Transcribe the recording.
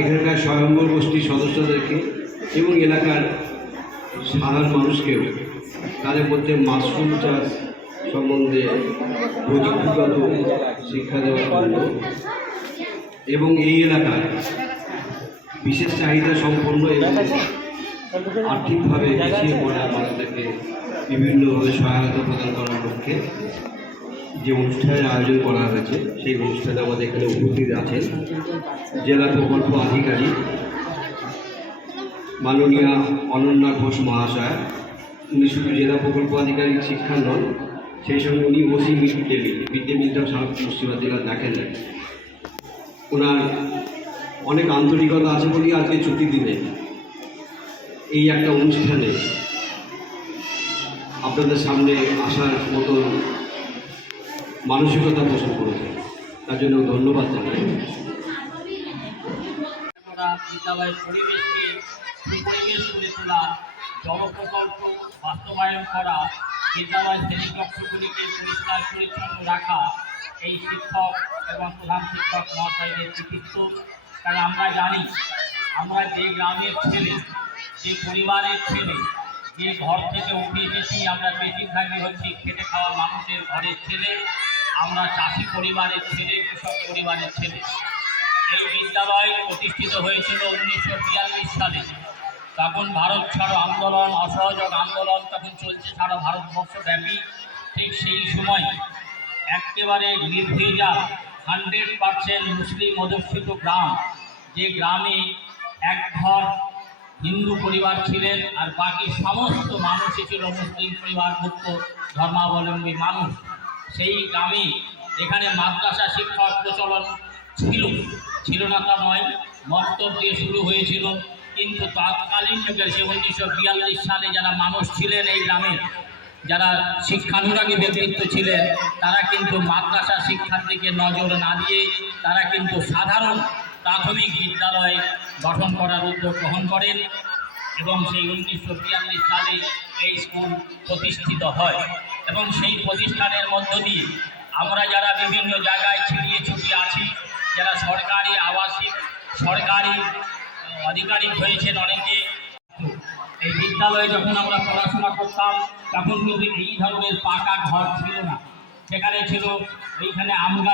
এখানকার স্বয়ম্বর গোষ্ঠীর সদস্যদেরকে এবং এলাকার সাধারণ মানুষকেও তাদের মধ্যে মাশরুম চাষ সম্বন্ধে প্রযুক্তিগত শিক্ষা দেওয়ার জন্য এবং এই এলাকায় বিশেষ চাহিদা সম্পন্ন এবং আর্থিকভাবে পিছিয়ে পড়া মানুষদেরকে বিভিন্নভাবে সহায়তা প্রদান করার লক্ষ্যে যে অনুষ্ঠানের আয়োজন করা হয়েছে সেই অনুষ্ঠানে আমাদের এখানে উপস্থিত আছেন জেলা প্রকল্প আধিকারিক মাননীয়া অনন্যা ঘোষ মহাশয়া। উনি শুধু জেলা প্রকল্প আধিকারিক শিক্ষা নন, সেই সঙ্গে উনি ওসি মিড ডে মিলটাও সারা পশ্চিমবঙ্গ জেলা দেখেন। ওনার অনেক আন্তরিকতা আছে বলেই আজকে ছুটির দিনে এই একটা অনুষ্ঠানে আপনাদের সামনে আসার মতো মানসিকতা পোষণ করেছে, তার জন্য ধন্যবাদ জানাই। বিদ্যালয়ের পরিবেশকে সুপরিবেশ করে তোলা, জনপ্রকল্প বাস্তবায়ন করা, বিদ্যালয়ের শ্রেণীকক্ষগুলিকে পরিষ্কার পরিচ্ছন্ন রাখা এই শিক্ষক এবং প্রধান শিক্ষক মহাশয়দের কৃতিত্ব। কারণ আমরা জানি আমরা যে গ্রামের ছেলে, যে পরিবারের ছেলে, যে ঘর থেকে উঠে এসেছি, আমরা বেশিরভাগই হচ্ছি খেটে খাওয়া মানুষের ঘরের ছেলে, আমরা চাষি পরিবারের ছেলে, কৃষক পরিবারের ছেলে। এই বিদ্যালয় প্রতিষ্ঠিত হয়েছিল 1942 সালে। তখন ভারত ছাড়ো আন্দোলন, অসহযোগ আন্দোলন তখন চলছে সারা ভারতবর্ষব্যাপী। ঠিক সেই সময় একেবারে নির্ভেজাল 100% মুসলিম অধ্যুষিত গ্রাম, যে গ্রামে এক ঘর হিন্দু পরিবার ছিলেন আর বাকি সমস্ত মানুষই ছিল মুসলিম পরিবারভুক্ত ধর্মাবলম্বী মানুষ। সেই গ্রামে এখানে মাদ্রাসা শিক্ষার প্রচলন ছিল না তা নয়, মক্তব দিয়ে শুরু হয়েছিল। কিন্তু তৎকালীন যুগে সে 1942 সালে যারা মানুষ ছিলেন এই গ্রামে, যারা শিক্ষানুরাগী ব্যক্তিত্ব ছিলেন, তারা কিন্তু মাদ্রাসা শিক্ষার দিকে নজর না দিয়ে তারা কিন্তু সাধারণ প্রাথমিক বিদ্যালয় গঠন করার উদ্যোগ গ্রহণ করেন এবং সেই 1942 সালে এই স্কুল প্রতিষ্ঠিত হয়। এবং সেই প্রতিষ্ঠানের মধ্য দিয়ে আমরা যারা বিভিন্ন জায়গায় ছিটিয়ে ছুটিয়ে আছি, যারা সরকারি আবাসিক সরকারি আধিকারিক হয়েছেন অনেকে, এই বিদ্যালয়ে যখন আমরা পড়াশোনা করতাম তখন কিন্তু এই ধরনের পাকা ঘর ছিল না, সেখানে ছিল এইখানে আমরা